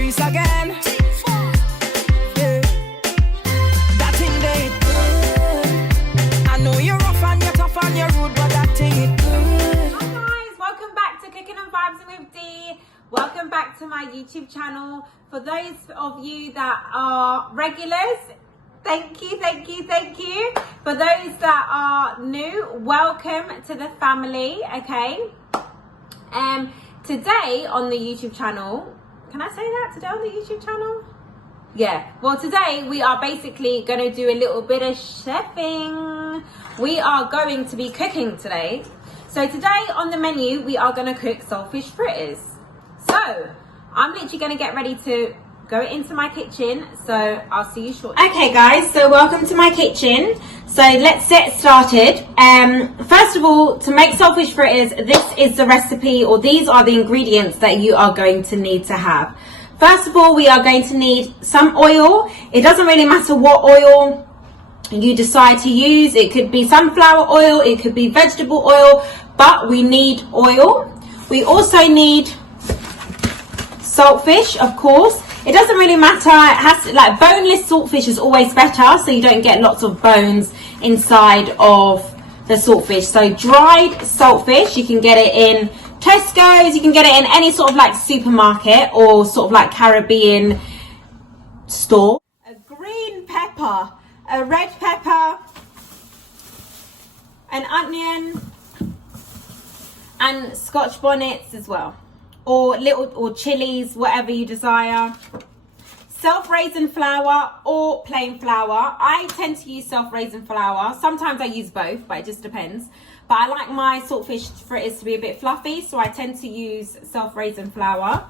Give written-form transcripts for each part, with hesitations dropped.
streets again. Yeah. That thing they good. I know you're rough and you're tough and you're rude, but that thing it good. Hi guys, welcome back to Cooking and Vibes with D. Welcome back to my YouTube channel. For those of you that are regulars, thank you. For those that are new, welcome to the family, okay? Today on the YouTube channel, can I say that? Today on the YouTube channel? Yeah, well today we are basically going to do a little bit of chefing. We are going to be cooking today. So today on the menu, we are going to cook saltfish fritters. So I'm literally going to get ready to go into my kitchen, so I'll see you shortly. Okay guys, so welcome to my kitchen. So let's get started. First of all, to make saltfish fritters, this is the recipe, or these are the ingredients that you are going to need to have. First of all, we are going to need some oil. It doesn't really matter what oil you decide to use. It could be sunflower oil, it could be vegetable oil, but we need oil. We also need saltfish, of course. It doesn't really matter. It has to, like, boneless saltfish is always better, so you don't get lots of bones inside of the saltfish. So dried saltfish, you can get it in Tesco's, you can get it in any sort of like supermarket or sort of like Caribbean store. A green pepper, a red pepper, an onion, and Scotch bonnets as well, or chilies, whatever you desire. Self-raising flour or plain flour. I tend to use self-raising flour. Sometimes I use both, but it just depends. But I like my saltfish fritters to be a bit fluffy, so I tend to use self-raising flour.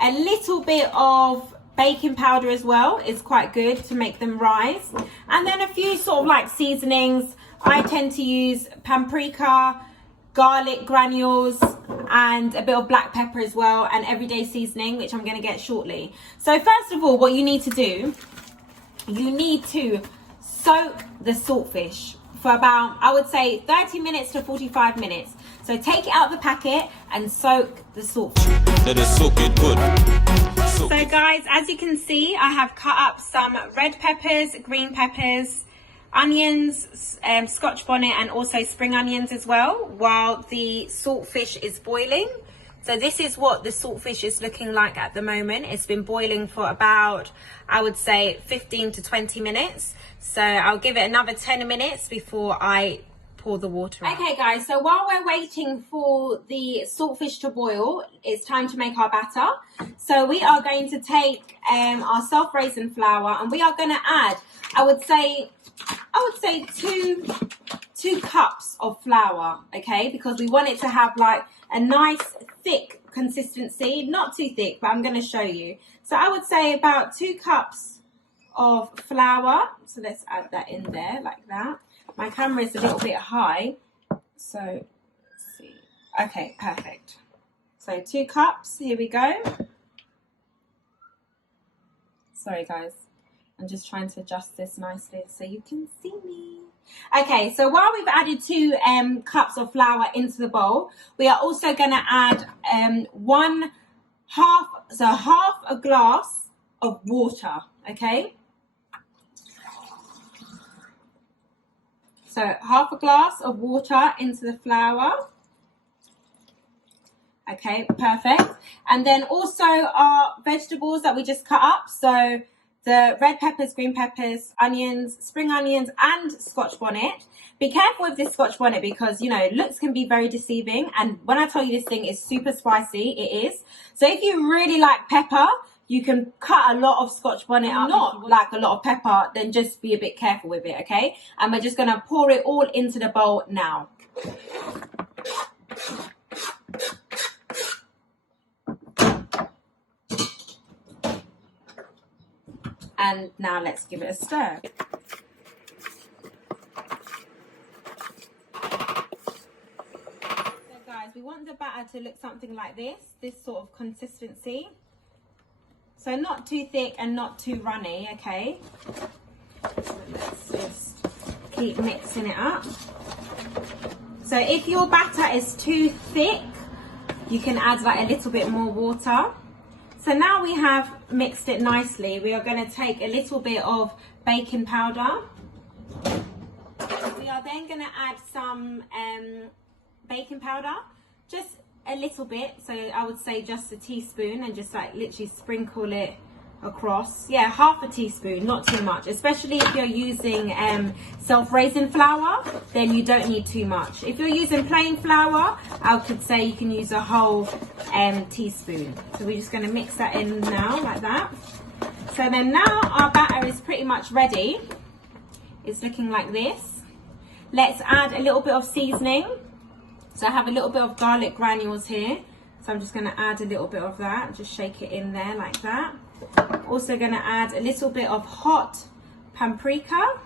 A little bit of baking powder as well is quite good to make them rise. And then a few sort of like seasonings. I tend to use paprika, garlic granules, and a bit of black pepper as well, and everyday seasoning, which I'm going to get shortly. So first of all, what you need to do, you need to soak the saltfish for about, I would say, 30 minutes to 45 minutes. So take it out of the packet and soak the saltfish. Let us soak it good. So guys, as you can see, I have cut up some red peppers, green peppers, onions, Scotch bonnet, and also spring onions as well, while the saltfish is boiling. So this is what the saltfish is looking like at the moment. It's been boiling for about, I would say, 15 to 20 minutes. So I'll give it another 10 minutes before I pour the water out. Okay guys, so while we're waiting for the saltfish to boil, it's time to make our batter. So we are going to take our self-raising flour, and we are going to add, I would say two cups of flour, okay, because we want it to have like a nice thick consistency, not too thick, but I'm going to show you. So I would say about 2 cups of flour. So let's add that in there like that. My camera is a little bit high, so let's see. Okay, perfect. So 2 cups, here we go. Sorry guys, I'm just trying to adjust this nicely so you can see me. Okay, so while we've added 2 cups of flour into the bowl, we are also going to add half a glass of water, okay? So half a glass of water into the flour. Okay, perfect. And then also our vegetables that we just cut up. So the red peppers, green peppers, onions, spring onions, and Scotch bonnet. Be careful with this Scotch bonnet because, you know, looks can be very deceiving. And when I tell you this thing is super spicy, it is. So if you really like pepper, you can cut a lot of Scotch bonnet up. Not like a lot of pepper, then just be a bit careful with it, okay? And we're just going to pour it all into the bowl now. And now let's give it a stir. So guys, we want the batter to look something like this sort of consistency. So not too thick and not too runny, okay? So let's just keep mixing it up. So if your batter is too thick, you can add like a little bit more water. So now we have mixed it nicely, we are going to take a little bit of baking powder. We are then going to add some baking powder, just a little bit, so I would say just a teaspoon, and just like literally sprinkle it across. Yeah, half a teaspoon, not too much, especially if you're using self-raising flour, then you don't need too much. If you're using plain flour, I could say you can use a whole teaspoon. So we're just going to mix that in now like that. So then now our batter is pretty much ready. It's looking like this. Let's add a little bit of seasoning. So I have a little bit of garlic granules here, so I'm just going to add a little bit of that, just shake it in there like that. Also going to add a little bit of hot paprika,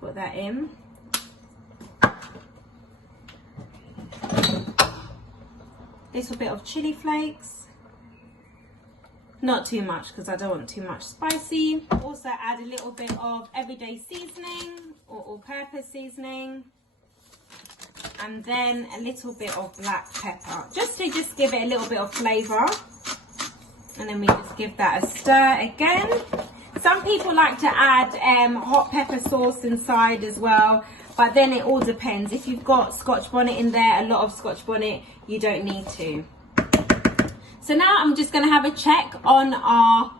put that in. Little bit of chili flakes, not too much because I don't want too much spicy. Also add a little bit of everyday seasoning or all-purpose seasoning, and then a little bit of black pepper, just to give it a little bit of flavour. And then we just give that a stir again. Some people like to add hot pepper sauce inside as well, but then it all depends. If you've got Scotch bonnet in there, a lot of Scotch bonnet, you don't need to. So now I'm just going to have a check on our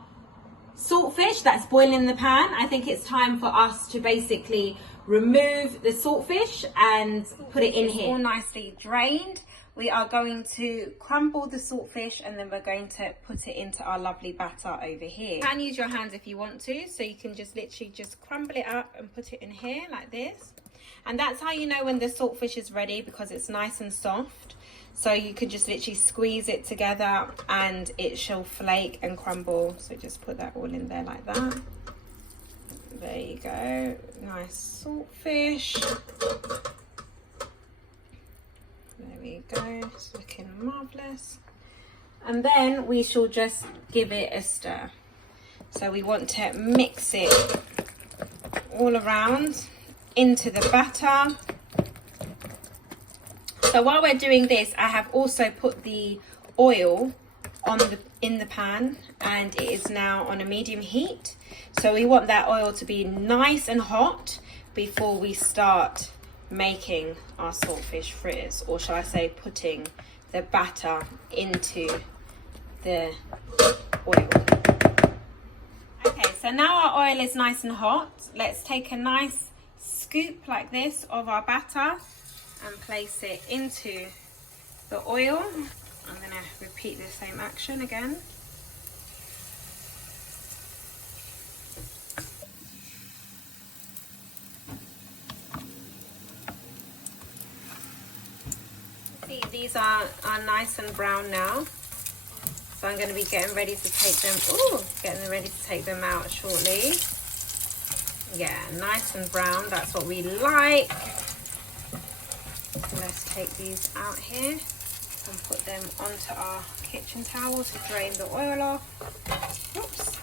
saltfish that's boiling in the pan. I think it's time for us to basically remove the saltfish and put it in here. All nicely drained. We are going to crumble the saltfish, and then we're going to put it into our lovely batter over here. You can use your hands if you want to, so you can just literally just crumble it up and put it in here like this. And that's how you know when the saltfish is ready, because it's nice and soft. So you could just literally squeeze it together and it shall flake and crumble. So just put that all in there like that. There you go, nice saltfish. There we go, it's looking marvellous. And then we shall just give it a stir. So we want to mix it all around into the batter. So while we're doing this, I have also put the oil in the pan, and it is now on a medium heat. So we want that oil to be nice and hot before we start making our saltfish fritters, or shall I say putting the batter into the oil. Okay, so now our oil is nice and hot. Let's take a nice scoop like this of our batter and place it into the oil. I'm going to repeat the same action again. See, these are nice and brown now. So I'm going to be getting ready to take them, out shortly. Yeah, nice and brown, that's what we like. So let's take these out here and put them onto our kitchen towel to drain the oil off. Oops.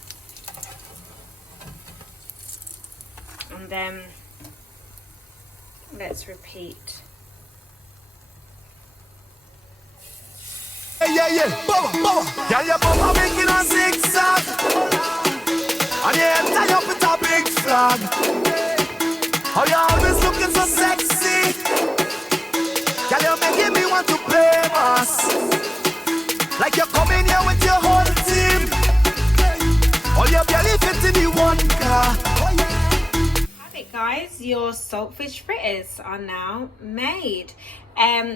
And then let's repeat. Yeah, bubba. Girl, your bubba making a zigzag, and your head tie up with a big flag. How you always looking so sexy? Girl, you're making me want to play mass. Like you're coming here with your whole team. All your belly fit in the one car. Have it, guys, your saltfish fritters are now made.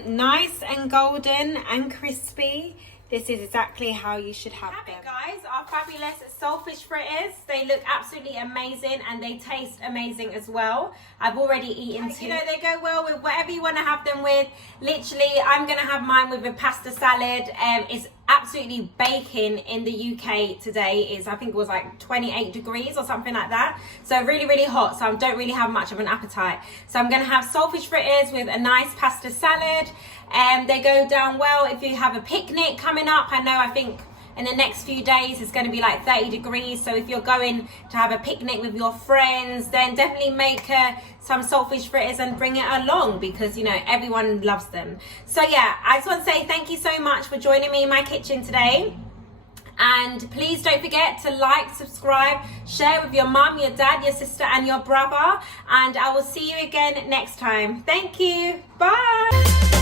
Nice and golden and crispy. This is exactly how you should have them. Guys, our fabulous saltfish fritters. They look absolutely amazing and they taste amazing as well. I've already eaten two. You know, they go well with whatever you want to have them with. Literally, I'm going to have mine with a pasta salad. It's absolutely baking in the UK today. I think it was like 28 degrees or something like that. So really, really hot. So I don't really have much of an appetite. So I'm going to have saltfish fritters with a nice pasta salad. They go down well if you have a picnic coming up. I think in the next few days it's going to be like 30 degrees. So if you're going to have a picnic with your friends, then definitely make some saltfish fritters and bring it along, because you know everyone loves them. So yeah, I just want to say thank you so much for joining me in my kitchen today. And please don't forget to like, subscribe, share with your mum, your dad, your sister and your brother. And I will see you again next time. Thank you. Bye.